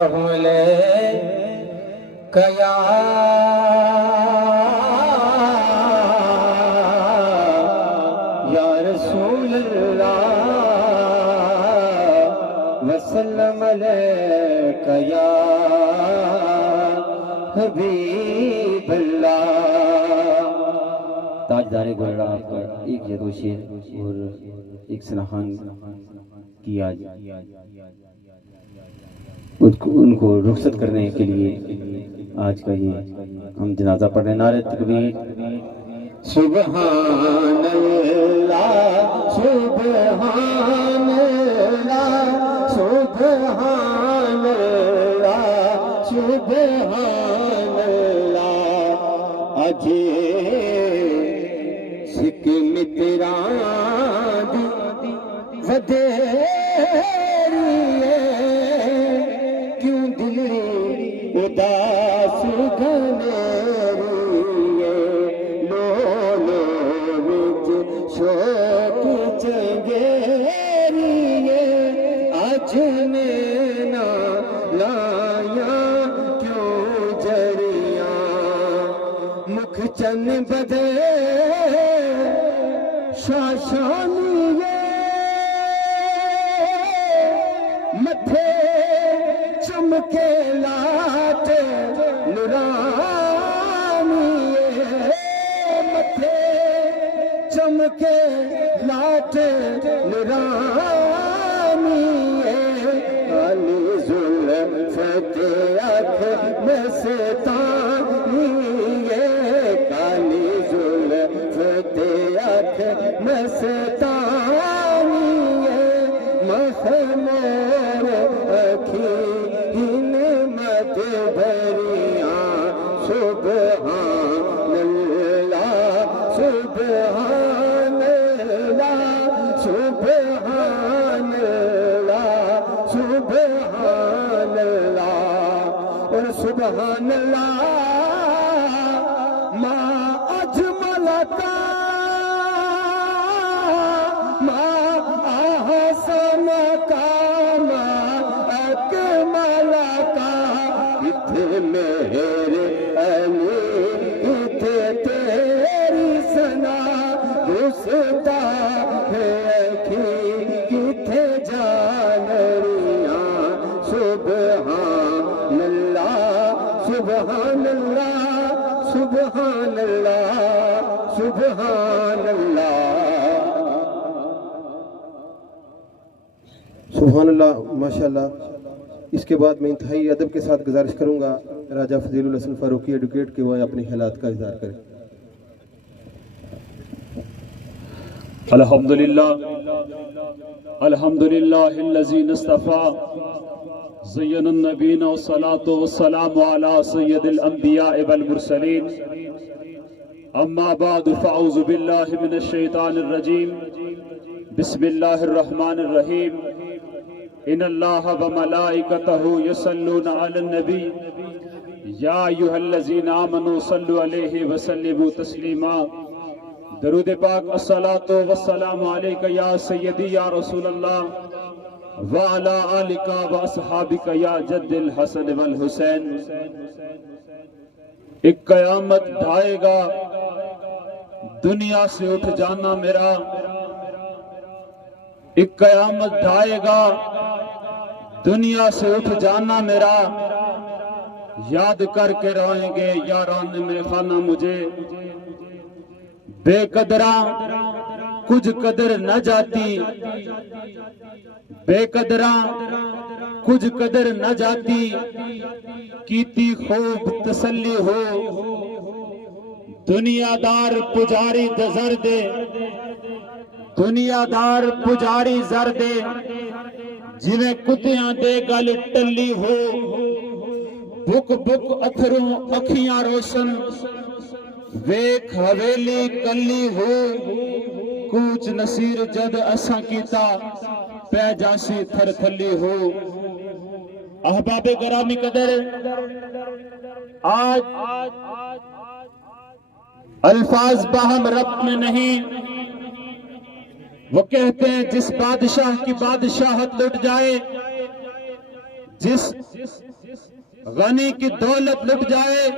کیا یا رسول اللہ وسلم علیک یا حبیب اللہ۔ تاجدار گولڑا آپ کا ایک یا دو شعر اور ایک سنہان کی آج ان کو رخصت کرنے کے لیے آج کا یہ ہم جنازہ پڑھ رہے ہیں۔ نعرہ تکبیر، سبحان اللہ سبحان اللہ سبحان اللہ سبحان اللہ۔ اج سکھ متران دی ودیری کیوں دل اداس گھنیری لو لو وچ شوق چنگیری اج نینا لایا کیوں جڑیاں مکھ چن بدے شاشانی متھے چمکے لات نورانی متھے چمکے لات نورانی علی زلفت اکھ مستانی کالی زلفت اکھ مستانی مخمور اکھی نعمت بھریاں سبحان اللہ سبحان اللہ سبحان اللہ سبحان اللہ اور سبحان اللہ ما اجمل کا ما احسن کا ما اکمل کا اتھے میرے علی اتھے تیری ثنا رستا ہے اکھی اتھے جانریاں سبحان اللہ سبحان اللہ سبحان اللہ سبحان اللہ سبحان اللہ ماشاءاللہ۔ اس کے بعد میں انتہائی ادب کے ساتھ گزارش کروں گا راجہ فضیل الحسن فاروقی ایڈوکیٹ کے وہ اپنے خیالات کا اظہار کریں۔ الحمدللہ الحمدللہ الذی اصطفى زین النبیین والصلاة والسلام علی سید الانبیاء والمرسلین اما بعد فاعوذ باللہ من الشیطان الرجیم بسم اللہ الرحمن الرحیم ان اللہ وملائکتہ یصلون علی النبی یا ایھا الذین آمنوا صلوا علیہ وسلموا تسلیما۔ درود پاک الصلاۃ والسلام علیک یا سیدی یا رسول اللہ وعلی آلک واصحابک یا جد الحسن والحسین۔ ایک قیامت ڈھائے گا دنیا سے اٹھ جانا میرا، ایک قیامت ڈھائے گا دنیا سے اٹھ جانا میرا، یاد کر کے روئیں گے یاران میں خانہ مجھے، بے قدراں کچھ قدر نہ جاتی، بے قدراں کچھ قدر نہ جاتی، کیتی خوب تسلی ہو دنیا دار پجاری زر دے، دنیا دار پجاری زر دے، جویں کتیاں دے گل ٹلی ہو، بک بک اتھروں اکھیاں روشن، ویکھ حویلی کلی ہو، کوچ نصیر جد اساں کیتا، پہ جاسی تھر تھلی ہو۔ احباب گرامی قدر، آج الفاظ باہم ربط میں نہیں، وہ کہتے ہیں جس بادشاہ کی بادشاہت لٹ جائے، جس غنی کی دولت لٹ جائے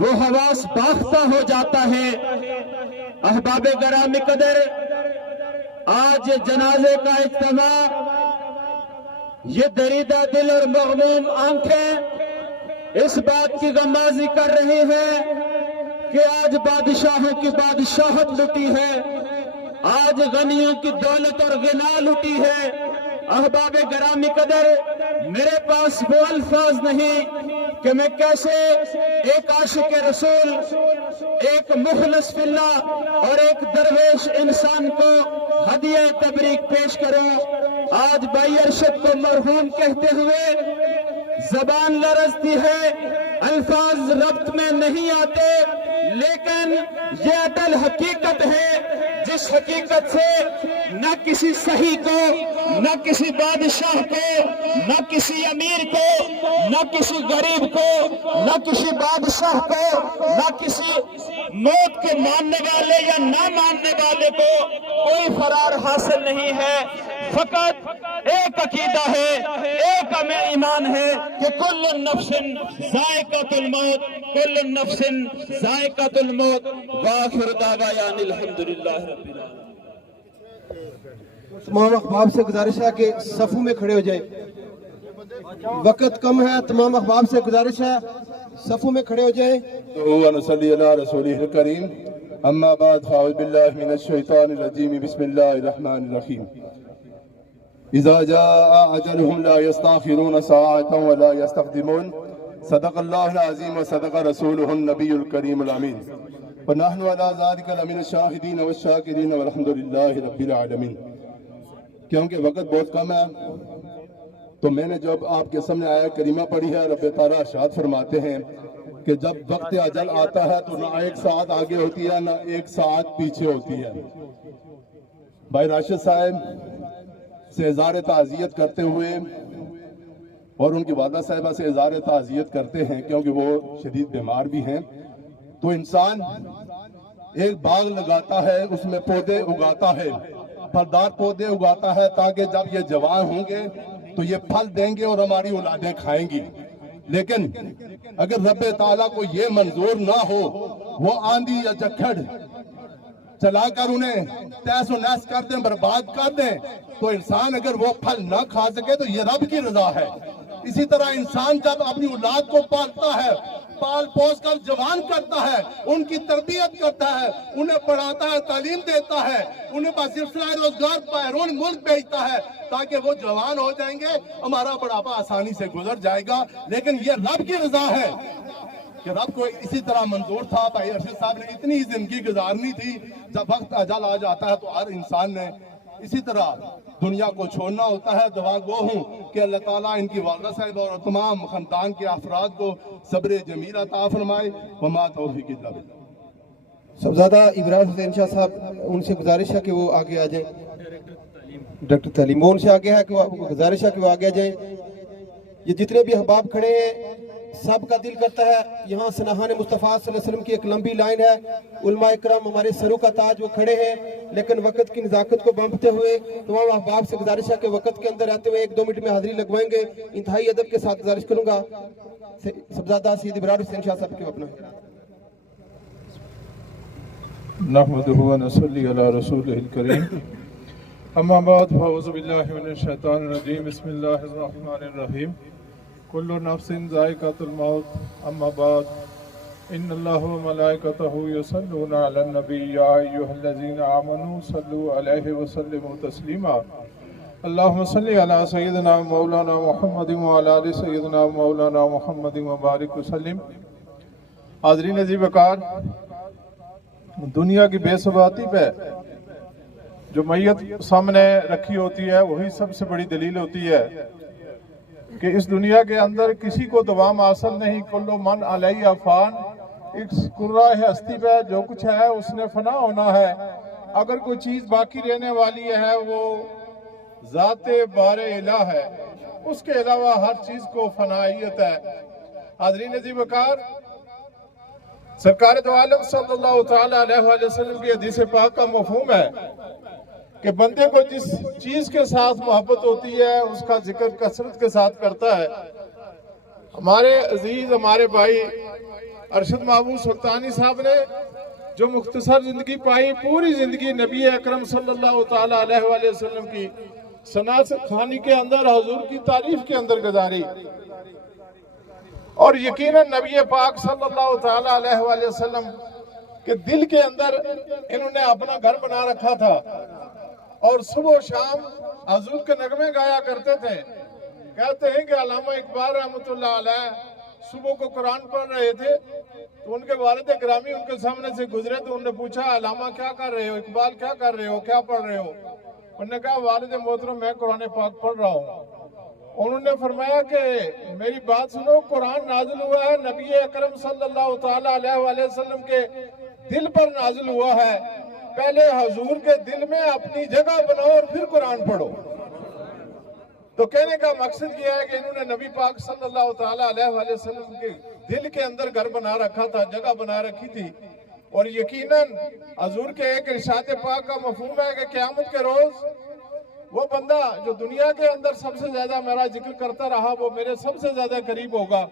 وہ حواس باختہ ہو جاتا ہے۔ احباب گرامی قدر، آج جنازے کا اجتماع، یہ دریدہ دل اور مغموم آنکھیں اس بات کی غمازی کر رہی ہیں کہ آج بادشاہوں کی بادشاہت لٹی ہے، آج غنیوں کی دولت اور غنا لٹی ہے۔ احباب گرامی قدر، میرے پاس وہ الفاظ نہیں کہ میں کیسے ایک عاشق رسول، ایک مخلص فی اللہ اور ایک درویش انسان کو ہدیہ تبریک پیش کروں۔ آج بھائی ارشد کو مرحوم کہتے ہوئے زبان لرزتی ہے، الفاظ ربط میں نہیں آتے، لیکن یہ اٹل حقیقت ہے جس حقیقت سے نہ کسی صحیح کو، نہ کسی بادشاہ کو، نہ کسی امیر کو، نہ کسی غریب کو، نہ کسی بادشاہ کو، نہ کسی موت کے ماننے والے یا نہ ماننے والے کو کوئی فرار حاصل نہیں ہے۔ فقط ایک عقیدہ ہے، ایک ہمیں ایمان ہے کہ کل نفس ذائقۃ الموت، کل نفس ذائقۃ الموت، وآخر دعوانا الحمدللہ رب العالمین۔ تمام احباب سے گزارش ہے کہ صفوں میں کھڑے ہو جائیں، وقت کم ہے، تمام احباب سے گزارش ہے صفوں میں کھڑے ہو جائیں۔ ونصلی علی رسولہ الکریم، اما بعد فاعوذ باللہ من الشیطان الرجیم، بسم اللہ الرحمن الرحیم۔ اذا جاء اجلهم لا يستأخرون ساعة ولا يستقدمون، صدق اللہ العظیم وصدق رسولہ النبی الکریم الامین، ونحن على ذلك لمن الشاہدین والشاکرین والحمد للہ رب العالمین۔ کیونکہ وقت بہت کم ہے تو میں نے جب آپ کے سامنے آیا کریمہ پڑھی ہے، رب تعالیٰ ارشاد فرماتے ہیں کہ جب وقت اجل آتا ہے تو نہ ایک ساعت آگے ہوتی ہے نہ ایک ساعت پیچھے ہوتی ہے۔ بھائی راشد صاحب سے اظہار تعزیت کرتے ہوئے اور ان کی والدہ صاحبہ سے اظہار تعزیت کرتے ہیں کیونکہ وہ شدید بیمار بھی ہیں۔ تو انسان ایک باغ لگاتا ہے، اس میں پودے اگاتا ہے، پھلدار پودے اگاتا ہے تاکہ جب یہ جوان ہوں گے تو یہ پھل دیں گے اور ہماری اولادیں کھائیں گی۔ لیکن اگر رب تعالیٰ کو یہ منظور نہ ہو، وہ آندھی یا جکھڑ چلا کر انہیں تیس و نیس کر دیں، برباد کر دیں، تو انسان اگر وہ پھل نہ کھا سکے تو یہ رب کی رضا ہے۔ اسی طرح انسان جب اپنی اولاد کو پالتا ہے، پال پوس کر جوان کرتا ہے، ان کی تربیت کرتا ہے، انہیں پڑھاتا ہے، تعلیم دیتا ہے، انہیں بسلسلہ روزگار بیرون ملک بھیجتا ہے تاکہ وہ جوان ہو جائیں گے، ہمارا بڑھاپا آسانی سے گزر جائے گا۔ لیکن یہ رب کی رضا ہے کہ رب کو اسی طرح منظور تھا۔ بھائی ارشد صاحب نے اتنی زندگی گزارنی تھی، جب وقت اجل آ جاتا ہے تو ہر انسان نے اسی طرح دنیا کو چھوڑنا ہوتا ہے۔ دعا گو ہوں کہ اللہ تعالیٰ ان کی والدہ صاحب اور تمام خاندان کے افراد کو صبر جمیل عطا فرمائے۔ وما توفیق الا باللہ۔ صاحبزادہ ابراہیم حسین شاہ صاحب، ان سے گزارش ہے کہ وہ آگے آ جائیں۔ ڈاکٹر تعلیم، وہ ان سے آگے ہے کہ وہ گزارش ہے کہ وہ آگے آ جائیں۔ یہ جتنے بھی احباب کھڑے ہیں سب کا دل کرتا ہے، یہاں سنہان مصطفیٰ صلی اللہ علیہ وسلم کی ایک لمبی لائن ہے، علماء اکرام ہمارے سروں کا تاج وہ کھڑے ہیں، لیکن وقت کی نزاکت کو بانپتے ہوئے تمام احباب سے گزارش ہے کہ وقت کے اندر رہتے ہوئے 1-2 منٹ میں حاضری لگوائیں گے۔ انتہائی ادب کے ساتھ گزارش کروں گا صاحبزادہ سید ابراہیم حسین شاہ صاحب کے اپنا۔ نحمدہ ونصلی علی رسولہ الکریم، اما بعد فاعوذ باللہ من الشیطان الرجیم، بسم اللہ الرحمن الرحیم۔ کل نفس ذائقۃ الموت، اما بعد ان اللہ وملائکتہ یصلون علی النبی یا ایھا الذین آمنوا صلوا علیہ وسلموا تسلیما۔ اللہم صلی علی سیدنا مولانا محمد وعلی آل سیدنا مولانا محمد وبارک وسلم۔ حاضرین عزیز وقار، دنیا کی بے ثباتی پہ جو میت سامنے رکھی ہوتی ہے وہی سب سے بڑی دلیل ہوتی ہے کہ اس دنیا کے اندر کسی کو دوام حاصل نہیں۔ کل من علیہ فان، اس کرۂ ہستی پہ جو کچھ ہے اس نے فنا ہونا ہے۔ اگر کوئی چیز باقی رہنے والی ہے وہ ذات بار الہ ہے، اس کے علاوہ ہر چیز کو فنائیت ہے۔ حاضرین عزیز وقار، سرکار دو عالم صلی اللہ تعالیٰ علیہ وسلم کی حدیث پاک کا مفہوم ہے کہ بندے کو جس چیز کے ساتھ محبت ہوتی ہے اس کا ذکر کثرت کے ساتھ کرتا ہے۔ ہمارے عزیز ہمارے بھائی ارشد محمود سلطانی صاحب نے جو مختصر زندگی پائی، پوری زندگی نبی اکرم صلی اللہ تعالیٰ علیہ وآلہ وسلم کی سنت خوانی کے اندر، حضور کی تعریف کے اندر گزاری، اور یقیناً نبی پاک صلی اللہ تعالیٰ علیہ وآلہ وسلم کے دل کے اندر انہوں نے اپنا گھر بنا رکھا تھا، اور صبح و شام حضور کے نغمے گایا کرتے تھے۔ کہتے ہیں کہ علامہ اقبال رحمۃ اللہ علیہ صبح کو قرآن پڑھ رہے تھے تو ان کے والد گرامی ان کے سامنے سے گزرے تو انہوں نے پوچھا علامہ کیا کر رہے ہو، اقبال کیا کر رہے ہو، کیا پڑھ رہے ہو؟ انہوں نے کہا والد محترم میں قرآن پاک پڑھ رہا ہوں۔ انہوں نے فرمایا کہ میری بات سنو، قرآن نازل ہوا ہے نبی اکرم صلی اللہ تعالیٰ علیہ وآلہ وسلم کے دل پر نازل ہوا ہے، پہلے حضور کے دل میں اپنی جگہ بناؤ اور پھر قرآن پڑھو۔ تو کہنے کا مقصد یہ ہے کہ انہوں نے نبی پاک صلی اللہ تعالیٰ علیہ وآلہ وسلم کے دل کے اندر گھر بنا رکھا تھا، جگہ بنا رکھی تھی، اور یقیناً حضور کے ایک ارشاد پاک کا مفہوم ہے کہ قیامت کے روز وہ بندہ جو دنیا کے اندر سب سے زیادہ میرا ذکر کرتا رہا وہ میرے سب سے زیادہ قریب ہوگا،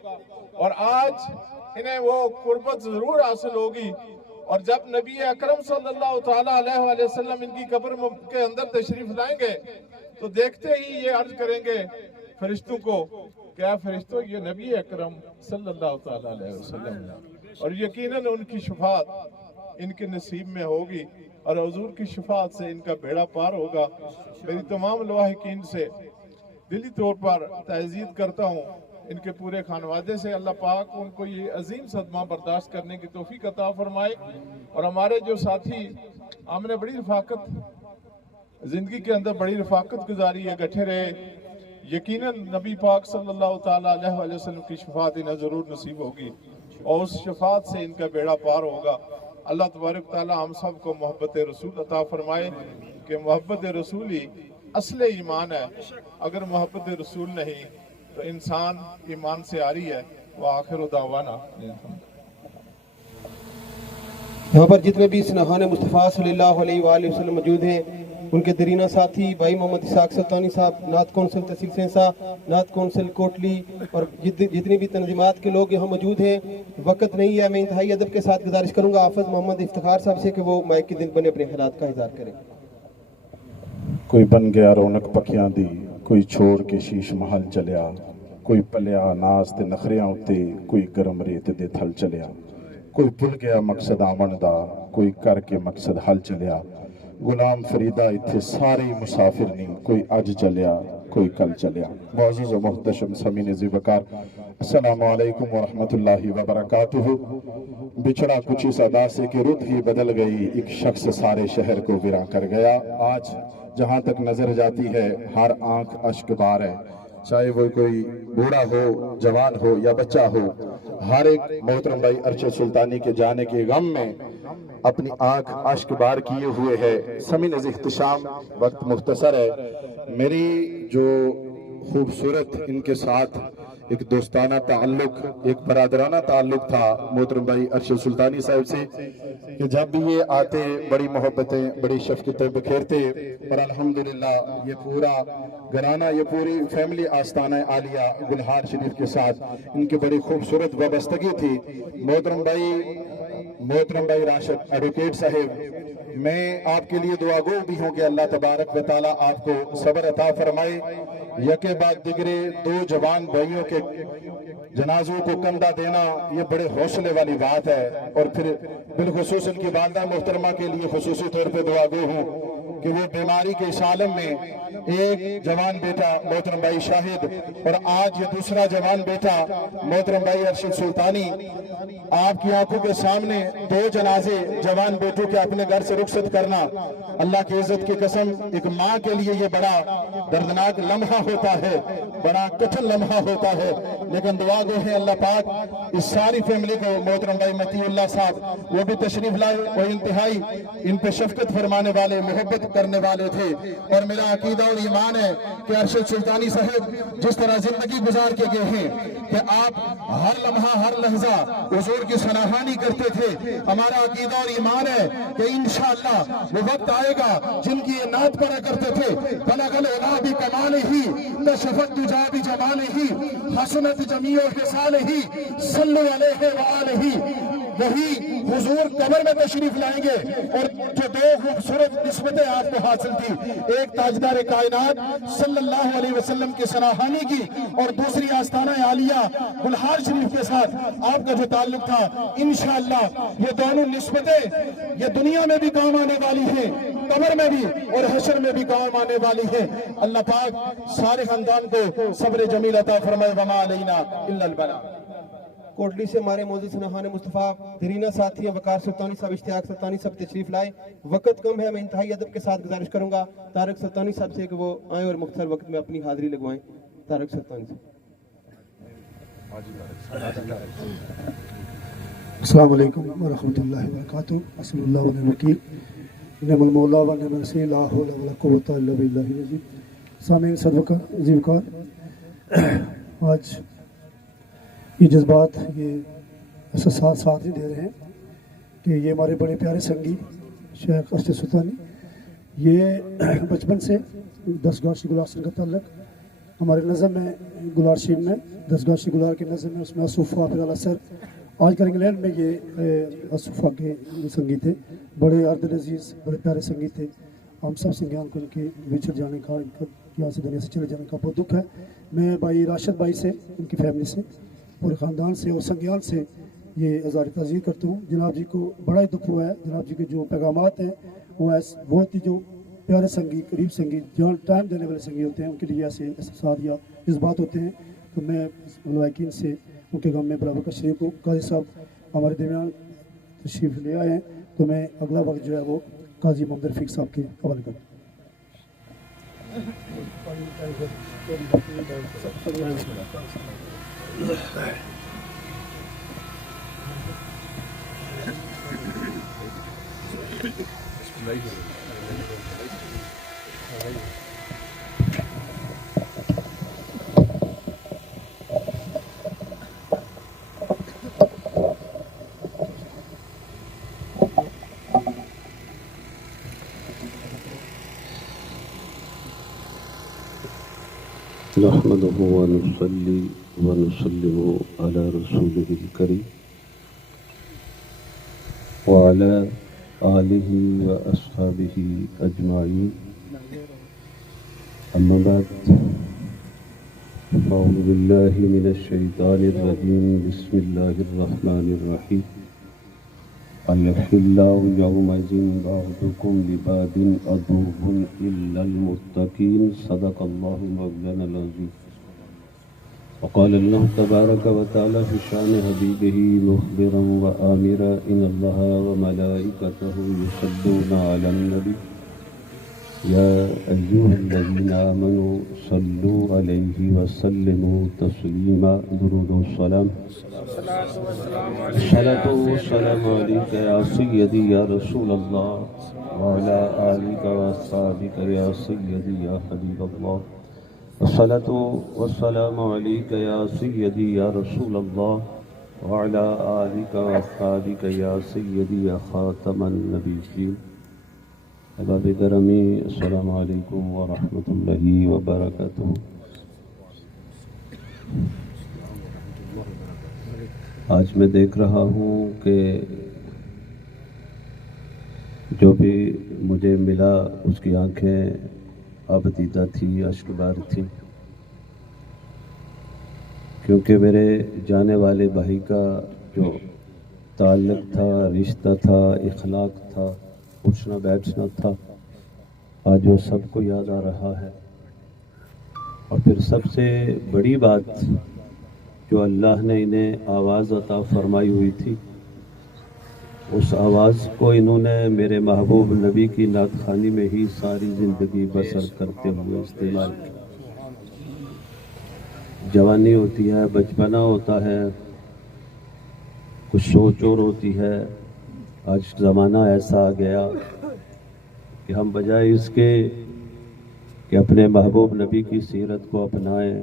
اور آج انہیں وہ قربت ضرور حاصل ہوگی۔ اور جب نبی اکرم صلی اللہ تعالیٰ علیہ وآلہ وسلم ان کی قبر کے اندر تشریف لائیں گے تو دیکھتے ہی یہ عرض کریں گے فرشتوں کو، کیا فرشتوں یہ نبی اکرم صلی اللہ تعالیٰ علیہ وسلم، اور یقیناً ان کی شفاعت ان کے نصیب میں ہوگی، اور حضور کی شفاعت سے ان کا بیڑا پار ہوگا۔ میری تمام لواحقین سے دلی طور پر تعزیت کرتا ہوں، ان کے پورے خانوادے سے اللہ پاک ان کو یہ عظیم صدمہ برداشت کرنے کی توفیق عطا فرمائے، اور ہمارے جو ساتھی ہم نے بڑی رفاقت زندگی کے اندر بڑی رفاقت گزاری ہے، گٹھے رہے، یقیناً نبی پاک صلی اللہ تعالیٰ علیہ وآلہ وسلم کی شفاعت انہیں ضرور نصیب ہوگی، اور اس شفاعت سے ان کا بیڑا پار ہوگا۔ اللہ تبارک تعالیٰ ہم سب کو محبت رسول عطا فرمائے، کہ محبت رسول ہی اصل ایمان ہے، اگر محبت رسول نہیں تو انسان ایمان سے عاری ہے۔ وآخر دعوانا یہاں پر جتنے بھی سنہان مصطفیٰ صلی اللہ علیہ وآلہ وسلم موجود ہیں، ان کے درینہ ساتھی بھائی محمد اسحاق سلطانی صاحب، نعت کونسل تحصیل سینسا، نعت کونسل کوٹلی، اور جتنی بھی تنظیمات کے لوگ یہاں موجود ہیں، وقت نہیں ہے، میں انتہائی ادب کے ساتھ گزارش کروں گا حافظ محمد افتخار صاحب سے کہ وہ مائک کے دل بنے اپنے خیالات کا اظہار کریں۔ کوئی بن گیا رونق پکیاں دی، کوئی چھوڑ کے شیش محل چلیا، کوئی پلیا ناز تے نخریاں اتے، کوئی گرم ریت دے تھل چلیا، کوئی بھل گیا مقصد آمن دا، کوئی کر کے مقصد حل چلیا، غلام فریدہ اتھے سارے مسافر نہیں، کوئی اج چلیا کوئی کل چلیا۔ معزز و محتشم سمین زیبکار، السلام علیکم ورحمت اللہ وبرکاتہ۔ بچھڑا کچھ اس ادا سے کہ رت ہی بدل گئی، ایک شخص سارے شہر کو ویراں کر گیا۔ آج جہاں تک نظر جاتی ہے ہر آنکھ اشک بار ہے، چاہے وہ کوئی بوڑھا ہو، جوان ہو یا بچہ ہو، ہر ایک محترم بھائی ارشد سلطانی کے جانے کے غم میں اپنی آنکھ اشک بار کیے ہوئے ہے۔ سمین از اختشام، وقت مختصر ہے، میری جو خوبصورت ان کے ساتھ ایک دوستانہ تعلق، ایک برادرانہ تعلق تھا محترم بھائی ارشد سلطانی صاحب سے، کہ جب بھی یہ آتے بڑی محبتیں بڑی شفقتیں بکھیرتے، اور الحمدللہ یہ پورا گھرانہ، یہ پوری فیملی آستانہ عالیہ گلہار شریف کے ساتھ ان کی بڑی خوبصورت وابستگی تھی۔ محترم بھائی راشد ایڈوکیٹ صاحب، میں آپ کے لیے دعا گو بھی ہوں کہ اللہ تبارک و تعالیٰ آپ کو صبر عطا فرمائے۔ یکے بعد دیگرے دو جوان بھائیوں کے جنازوں کو کندھا دینا یہ بڑے حوصلے والی بات ہے، اور پھر بالخصوص ان کی والدہ محترمہ کے لیے خصوصی طور پہ دعا گو ہوں کہ وہ بیماری کے اس عالم میں ایک جوان بیٹا محترم بھائی شاہد، اور آج یہ دوسرا جوان بیٹا محترم بھائی ارشد سلطانی، آپ کی آنکھوں کے سامنے دو جنازے جوان بیٹوں کے اپنے گھر سے رخصت کرنا، اللہ کی عزت کی قسم ایک ماں کے لیے یہ بڑا دردناک لمحہ ہوتا ہے، بڑا کٹھن لمحہ ہوتا ہے، لیکن دعا گو ہے اللہ پاک اس ساری فیملی کو۔ محترم بھائی متی اللہ صاحب وہ بھی تشریف لائے، اور انتہائی ان پہ شفقت فرمانے والے، محبت کرنے والے تھے، اور میرا عقیدہ اور ایمان ہے کہ ارشد سلطانی صاحب جس طرح زندگی گزار کے گئے ہیں کہ آپ ہر لمحہ ہر لحظہ حضور کی سناہانی کرتے تھے. ہمارا عقیدہ اور ایمان ہے کہ انشاءاللہ وہ وقت آئے گا جن کی یہ نعت پڑھا کرتے تھے, بلغ العلا بکمالہ کشفت دجا بجمالہ حسنت جمیع خصالہ صلوا علیہ وآلہ. وہی حضور قبر میں تشریف لائیں گے اور جو دو خوبصورت نسبتیں آپ کو حاصل تھی, ایک تاجدار کائنات صلی اللہ علیہ وسلم کی سراہانی کی اور دوسری آستانہ عالیہ گلہار شریف کے ساتھ آپ کا جو تعلق تھا, انشاءاللہ یہ دونوں نسبتیں یہ دنیا میں بھی کام آنے والی ہیں, قبر میں بھی اور حشر میں بھی کام آنے والی ہیں. اللہ پاک سارے خاندان کو صبر جمیل عطا فرمائے. وما علینا الا البلاغ. کوٹلی سے ہمارے موزز سناہان مصطفیٰ درینا ساتھی ہیں وقار سلطانی صاحب, اشتیاق سلطانی صاحب تشریف لائے. وقت کم ہے, میں انتہائی ادب کے ساتھ گزارش کروں گا طارق سلطانی صاحب سے کہ وہ آئیں اور مختصر وقت میں اپنی حاضری لگوائیں. طارق سلطانی صاحب. السلام علیکم ورحمۃ اللہ وبرکاتہ. حسبی اللہ ونعم الوکیل, نعم المولا ونعم النصیر, لا حول ولا قوۃ الا باللہ العظیم. سامعین صدقہ عظیم کار, آج یہ جذبات یہ احساسات ساتھ ہی دے رہے ہیں کہ یہ ہمارے بڑے پیارے سنگی شیخ ارشد سلطانی, یہ بچپن سے دستگاہ شی گلار کا تعلق ہمارے نظم میں گلار شیب میں دستگاہ شی گلار کے نظم میں اس میں اصوفہ پھر اثر آج کل انگلینڈ میں یہ اصوفہ کے سنگی تھے, بڑے ارد عزیز بڑے پیارے سنگی تھے. ہم سب سنگیان کو ان کے بچھڑ جانے کا, ان کا یہاں سے دنیا سے چلے جانے کا بہت دکھ ہے. میں بھائی راشد بھائی سے, ان کی فیملی سے, پورے خاندان سے اور سنگیان سے یہ اظہار تعزیت کرتا ہوں. جناب جی کو بڑا ہی دکھ ہوا ہے. جناب جی کے جو پیغامات ہیں وہ بہت ہی جو پیارے سنگی, قریب سنگی, جہاں ٹائم دینے والے سنگی ہوتے ہیں, ان کے لیے ایسے احساسات یا جذبات ہوتے ہیں. تو میں ملائکین سے ان کے غم میں برابر کا شریک ہوں. قاضی صاحب ہمارے درمیان تشریف لے آئے ہیں, تو میں اگلا وقت جو ہے وہ قاضی محمد رفیق صاحب کے حوالے کروں. نحمده ونصلي ونسلم على رسوله الكريم وعلى آله وأصحابه أجمعين. أما بعد, أعوذ بالله من الشيطان الرجيم. بسم الله الرحمن الرحيم. الأخلاء يومئذ بعضكم لبعض عدو إلا المتقين. صدق الله مولانا العظيم. وقال الله تبارك وتعالى في شأن حبيبه مخبرا وآمرا إن الله وملائكته يصلون على النبي يا أيها الذين آمنوا صلوا عليه وسلموا تسليما. درود السلام. الصلاة والسلام عليك يا سيدي يا رسول الله وعلى آلك وأصحابك يا سيدي يا حبيب الله. الصلاة والسلام عليك يا سيدي يا رسول الله وعلى آلك وأصحابك يا سيدي يا خاتم النبيين. احباب گرامی, السلام علیکم ورحمۃ اللہ وبرکاتہ. آج میں دیکھ رہا ہوں کہ جو بھی مجھے ملا اس کی آنکھیں آبدیدہ تھی, اشکبار تھی, کیونکہ میرے جانے والے بھائی کا جو تعلق تھا, رشتہ تھا, اخلاق تھا, اٹھنا بیٹھنا تھا, آج وہ سب کو یاد آ رہا ہے. اور پھر سب سے بڑی بات جو اللہ نے انہیں آواز عطا فرمائی ہوئی تھی, اس آواز کو انہوں نے میرے محبوب نبی کی نعت خوانی میں ہی ساری زندگی بسر کرتے ہوئے استعمال کیا. جوانی ہوتی ہے, بچپنا ہوتا ہے, کچھ سوچ اور ہوتی ہے. آج زمانہ ایسا آ گیا کہ ہم بجائے اس کے کہ اپنے محبوب نبی کی سیرت کو اپنائیں,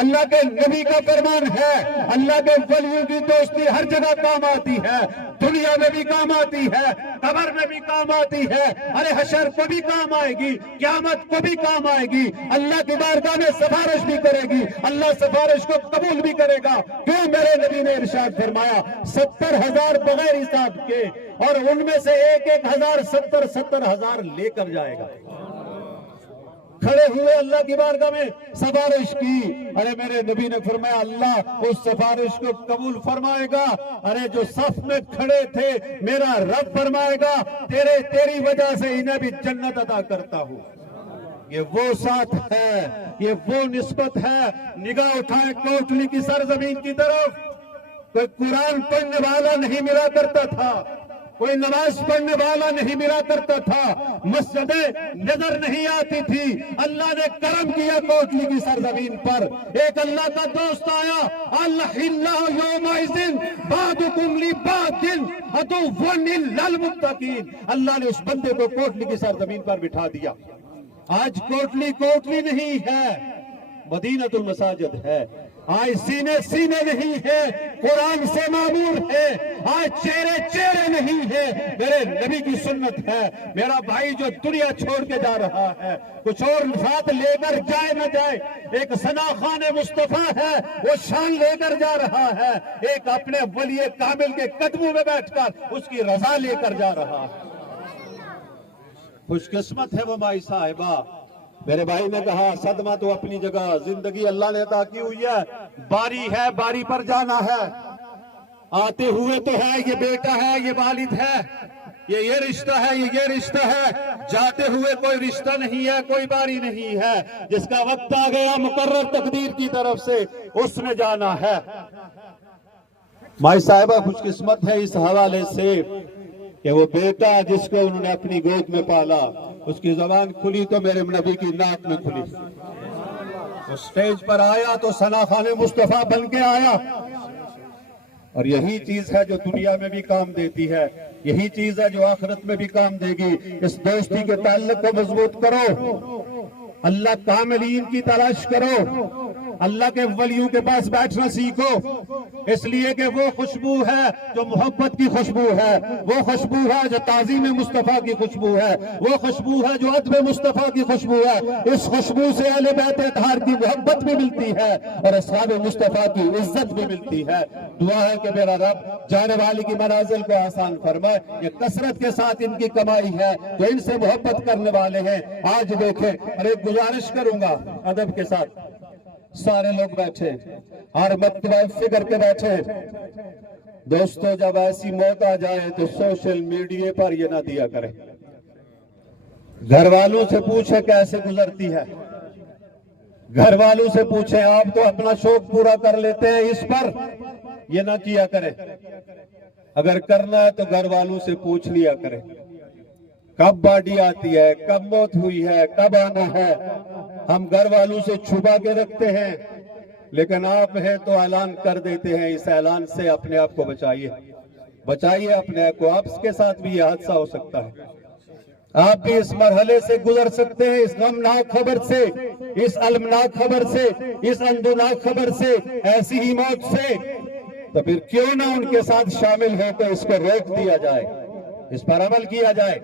اللہ کے نبی کا فرمان ہے، اللہ کے ولیوں کی دوستی ہر جگہ کام آتی ہے، دنیا میں بھی کام آتی ہے، قبر میں بھی کام آتی ہے، ارے حشر کو بھی کام آئے گی، قیامت کو بھی کام آئے گی، اللہ کی بارگاہ میں سفارش بھی کرے گی، اللہ سفارش کو قبول بھی کرے گا۔ کیوں؟ میرے نبی نے ارشاد فرمایا 70,000 بغیر حساب کے، اور ان میں سے ایک 1,000 70,000 لے کر جائے گا۔ کھڑے ہوئے اللہ کی بارگاہ میں سفارش کی، ارے میرے نبی نے فرمایا اللہ اس سفارش کو قبول فرمائے گا، ارے جو صف میں کھڑے تھے میرا رب فرمائے گا تیری وجہ سے انہیں بھی جنت عطا کرتا ہوں۔ یہ وہ ساتھ ہے، یہ وہ نسبت ہے۔ نگاہ اٹھائیں کوٹلی کی سرزمین کی طرف، کوئی قرآن پڑھنے والا نہیں ملا کرتا تھا، کوئی نماز پڑھنے والا نہیں ملا کرتا تھا، مسجدیں نظر نہیں آتی تھی۔ اللہ نے کرم کیا کوٹلی کی سرزمین پر، ایک اللہ کا دوست آیا، اللہ یومئذ بعضکم لبعض عدو الا المتقین۔ اللہ نے اس بندے کو کوٹلی کی سرزمین پر بٹھا دیا۔ آج کوٹلی نہیں ہے، مدینۃ المساجد ہے۔ آج سینے نہیں ہے، قرآن سے معمور ہے۔ آج چہرے نہیں ہے، میرے نبی کی سنت ہے۔ میرا بھائی جو دنیا چھوڑ کے جا رہا ہے، کچھ اور ساتھ لے کر جائے نہ جائے، ایک ثنا خان مصطفیٰ ہے، وہ شان لے کر جا رہا ہے، ایک اپنے ولی کامل کے قدموں میں بیٹھ کر اس کی رضا لے کر جا رہا ہے۔ خوش قسمت ہے وہ مائی صاحبہ۔ میرے بھائی نے کہا صدمہ تو اپنی جگہ، زندگی اللہ نے عطا کی ہوئی ہے، باری ہے، باری پر جانا ہے۔ آتے ہوئے تو ہے، یہ بیٹا ہے، یہ والد ہے، یہ رشتہ ہے، یہ رشتہ ہے۔ جاتے ہوئے کوئی رشتہ نہیں ہے، کوئی باری نہیں ہے۔ جس کا وقت آ گیا مقرر تقدیر کی طرف سے، اس نے جانا ہے۔ مائی صاحبہ خوش قسمت ہے اس حوالے سے کہ وہ بیٹا جس کو انہوں نے اپنی گود میں پالا، اس کی زبان کھلی تو میرے نبی کی ناک میں کھلی۔ وہ سٹیج پر آیا تو ثنا خان مصطفیٰ بن کے آیا۔ اور یہی چیز ہے جو دنیا میں بھی کام دیتی ہے، یہی چیز ہے جو آخرت میں بھی کام دے گی۔ اس دوستی کے تعلق کو مضبوط کرو، اللہ کاملین کی تلاش کرو، اللہ کے ولیوں کے پاس بیٹھنا سیکھو، اس لیے کہ وہ خوشبو ہے جو محبت کی خوشبو ہے، وہ خوشبو ہے جو تعظیم مصطفیٰ کی خوشبو ہے، وہ خوشبو ہے جو ادب مصطفیٰ کی خوشبو ہے۔ اس خوشبو سے اہل بیت اطہار کی محبت بھی ملتی ہے اور اصحاب مصطفیٰ کی عزت بھی ملتی ہے۔ دعا ہے کہ میرا رب جانے والی کی منازل کو آسان فرمائے۔ یہ کثرت کے ساتھ ان کی کمائی ہے جو ان سے محبت کرنے والے ہیں۔ آج دیکھیں، اور ایک گزارش کروں گا ادب کے ساتھ، سارے لوگ بیٹھے، ہر مرتبہ فکر کے بیٹھے۔ دوستو جب ایسی موت آ جائے تو سوشل میڈیا پر یہ نہ دیا کریں، گھر والوں سے پوچھیں کیسے گزرتی ہے، گھر والوں سے پوچھیں، آپ تو اپنا شوق پورا کر لیتے ہیں، اس پر یہ نہ کیا کریں۔ اگر کرنا ہے تو گھر والوں سے پوچھ لیا کریں، کب باڈی آتی ہے، کب موت ہوئی ہے، کب آنا ہے۔ ہم گھر والوں سے چھپا کے رکھتے ہیں، لیکن آپ ہیں تو اعلان کر دیتے ہیں۔ اس اعلان سے اپنے آپ کو بچائیے اپنے آپ کو۔ آپ کے ساتھ بھی یہ حادثہ ہو سکتا ہے، آپ بھی اس مرحلے سے گزر سکتے ہیں، اس غمناک خبر سے، اس المناک خبر سے، اس اندوناک خبر سے، ایسی ہی موت سے۔ تو پھر کیوں نہ ان کے ساتھ شامل ہے تو اس کو روک دیا جائے، اس پر عمل کیا جائے۔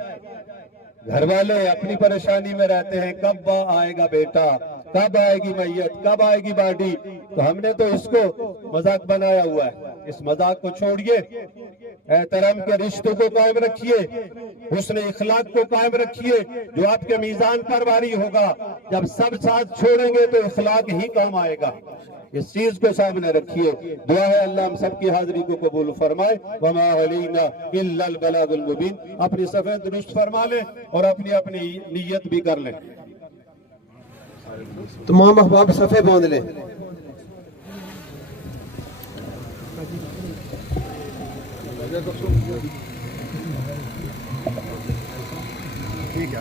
گھر والے اپنی پریشانی میں رہتے ہیں، کب آئے گا بیٹا، کب آئے گی میت، کب آئے گی باڈی۔ تو ہم نے تو اس کو مذاق بنایا ہوا ہے، اس مذاق کو چھوڑیے، احترام کے رشتوں کو قائم رکھیے، حسن اخلاق کو قائم رکھیے، جو آپ کے میزان پر باری ہوگا۔ جب سب ساتھ چھوڑیں گے تو اخلاق ہی کام آئے گا، اس چیز کو سامنے رکھیے۔ دعا ہے اللہ ہم سب کی حاضری کو قبول فرمائے۔ وما علینا الا البلاغ المبین۔ اپنی صفیں درست فرما لیں اور اپنی نیت بھی کر لیں۔ تمام احباب صفیں باندھ لیں۔ ٹھیک ہے